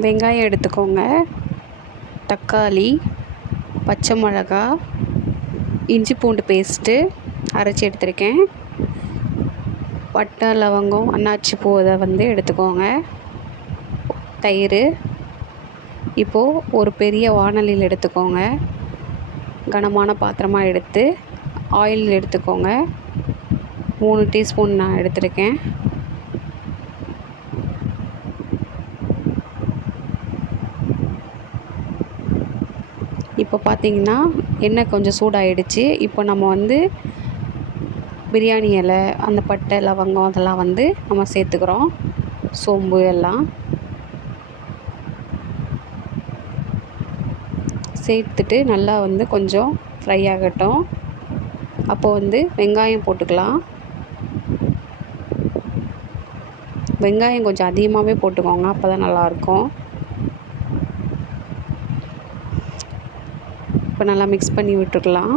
வெங்காயம் எடுத்துக்கோங்க, தக்காளி, பச்சை மிளகா, இஞ்சி பூண்டு பேஸ்ட்டு அரைச்சி எடுத்திருக்கேன். பட்டை, லவங்கம், அன்னாச்சி பூ இதை வந்து எடுத்துக்கோங்க. தயிர். இப்போது ஒரு பெரிய வாணலியில் எடுத்துக்கோங்க. கனமான பாத்திரமாக எடுத்து ஆயில் எடுத்துக்கோங்க. 3 டீஸ்பூன் நான் எடுத்திருக்கேன். இப்போ பார்த்திங்கன்னா எண்ணெய் கொஞ்சம் சூடாகிடுச்சு. இப்போ நம்ம வந்து பிரியாணி இலை, அந்த பட்டை, லவங்கம் அதெல்லாம் வந்து நம்ம சேர்த்துக்கிறோம். சோம்பு எல்லாம் சேர்த்துட்டு நல்லா வந்து கொஞ்சம் ஃப்ரை ஆகட்டும். அப்போது வந்து வெங்காயம் போட்டுக்கலாம். வெங்காயம் கொஞ்சம் அதிகமாகவே போட்டுக்கோங்க, அப்போ தான் நல்லாயிருக்கும். இப்போ நல்லா மிக்ஸ் பண்ணி விட்டுக்கலாம்.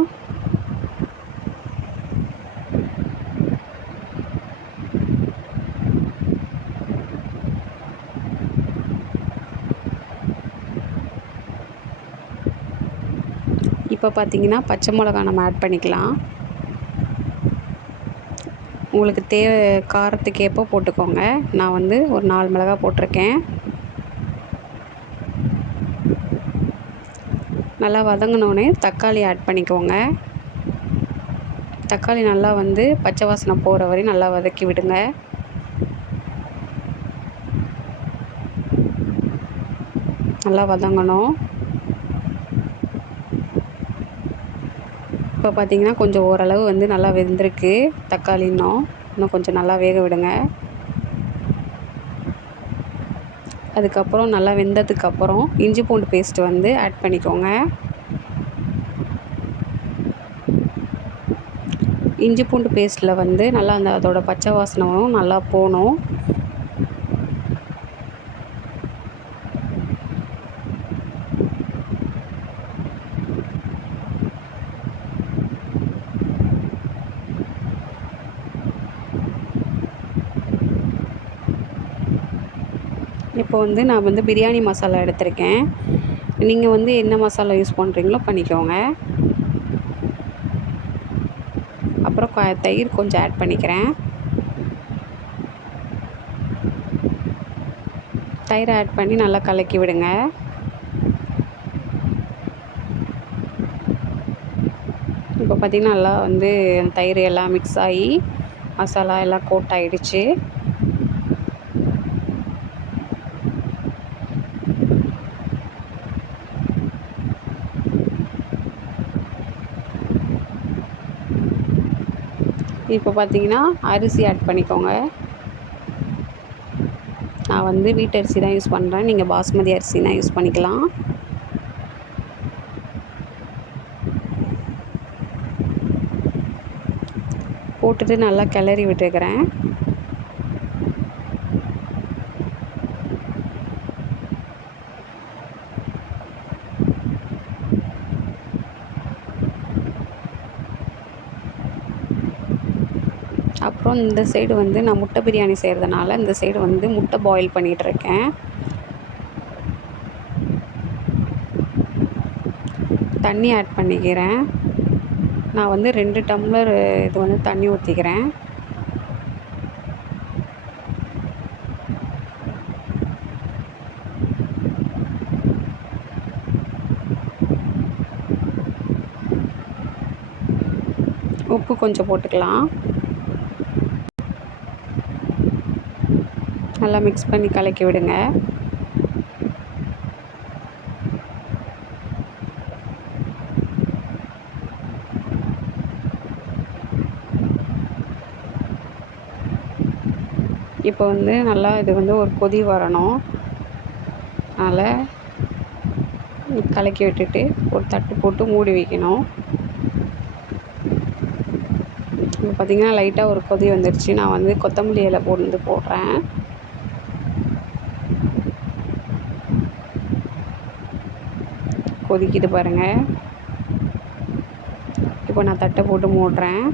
இப்போ பார்த்திங்கன்னா பச்சை மிளகா நம்ம ஆட் பண்ணிக்கலாம். உங்களுக்கு காரத்துக்கு ஏற்ப போட்டுக்கோங்க. நான் வந்து ஒரு 4 மிளகா போட்டிருக்கேன். நல்லா வதங்கினோடனே தக்காளி ஆட் பண்ணிக்கோங்க. தக்காளி நல்லா வந்து பச்சை வாசனை போகிற வரையும் நல்லா வதக்கி விடுங்க. நல்லா வதங்கணும். இப்போ பார்த்திங்கன்னா கொஞ்சம் ஓரளவு வந்து நல்லா வெந்திருக்கு. தக்காளி இன்னும் கொஞ்சம் நல்லா வேக விடுங்க. அதுக்கப்புறம் நல்லா வெந்ததுக்கப்புறம் இஞ்சி பூண்டு பேஸ்ட்டு வந்து ஆட் பண்ணிக்கோங்க. இஞ்சி பூண்டு பேஸ்ட்டில் வந்து நல்லா அதோட பச்சை வாசனையும் நல்லா போகணும். இப்போ வந்து நான் வந்து பிரியாணி மசாலா எடுத்திருக்கேன். நீங்கள் வந்து என்ன மசாலா யூஸ் பண்ணுறீங்களோ பண்ணிக்கோங்க. அப்புறம் தயிர் கொஞ்சம் ஆட் பண்ணிக்கிறேன். தயிர் ஆட் பண்ணி நல்லா கலக்கி விடுங்க. இப்போ பார்த்திங்கன்னா நல்லா வந்து தயிர் எல்லாம் மிக்ஸ் ஆகி மசாலா எல்லாம் கோட் ஆகிடுச்சு. இப்போ பார்த்திங்கன்னா அரிசி ஆட் பண்ணிக்கோங்க. நான் வந்து வீட்டு அரிசி தான் யூஸ் பண்ணுறேன். நீங்கள் பாஸ்மதி அரிசினா யூஸ் பண்ணிக்கலாம். போட்டுட்டு நல்லா கிளறி விட்டுக்கிறேன். அப்புறம் இந்த சைடு வந்து நான் முட்டை பிரியாணி செய்கிறதுனால இந்த சைடு வந்து முட்டை பாயில் பண்ணிகிட்ருக்கேன். தண்ணி ஆட் பண்ணிக்கிறேன். நான் வந்து 2 டம்ளர் இது வந்து தண்ணி ஊற்றிக்கிறேன். உப்பு கொஞ்சம் போட்டுக்கலாம். நல்லா மிக்ஸ் பண்ணி கலக்கி விடுங்க. இப்போ வந்து நல்லா இது வந்து ஒரு கொதி வரணும். அதனால் கலக்கி விட்டுட்டு ஒரு தட்டு போட்டு மூடி வைக்கணும். இப்போ பார்த்திங்கன்னா லைட்டாக ஒரு கொதி வந்துடுச்சு. நான் வந்து கொத்தமல்லி இலை போடுறேன். கொதிக்கிட்டு பாருங்கள். இப்போ நான் தட்டை போட்டு மூடுறேன்.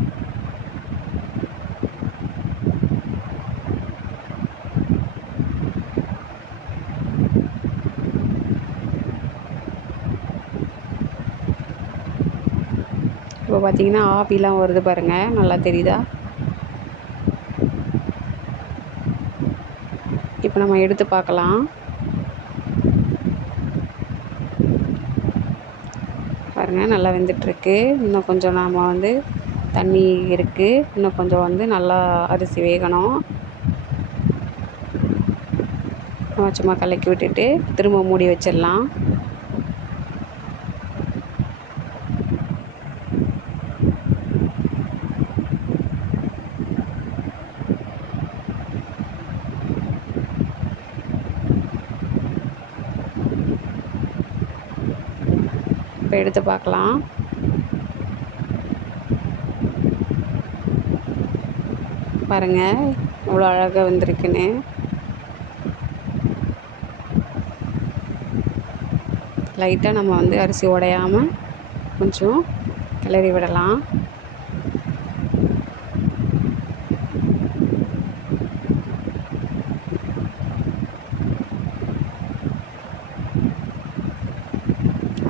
இப்போ பார்த்திங்கன்னா ஆவிலாம் வருது பாருங்கள், நல்லா தெரியுதா? இப்போ நம்ம எடுத்து பார்க்கலாம். பாருங்கள், நல்லா வெந்துட்டுருக்கு. இன்னும் கொஞ்சம் நாம் வந்து தண்ணி இருக்குது, இன்னும் கொஞ்சம் வந்து நல்லா அரிசி வேகணும். நம்ம சும்மா கலக்கி விட்டுட்டு திரும்ப மூடி வச்சிடலாம். இப்போ எடுத்து பார்க்கலாம். பாருங்கள் எவ்வளோ அழகாக வந்திருக்குன்னு. லைட்டாக நம்ம வந்து அரிசி உடையாமல் கொஞ்சம் கிளறி விடலாம்.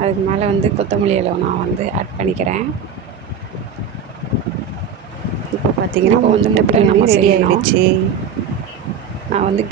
அதுக்கு மேலே வந்து கொத்தமல்லி இலை நான் வந்து ஆட் பண்ணிக்கிறேன். இப்போ பார்த்தீங்கன்னா முட்டை பிரியாணி ரெடி ஆகிடுச்சு. நான் வந்து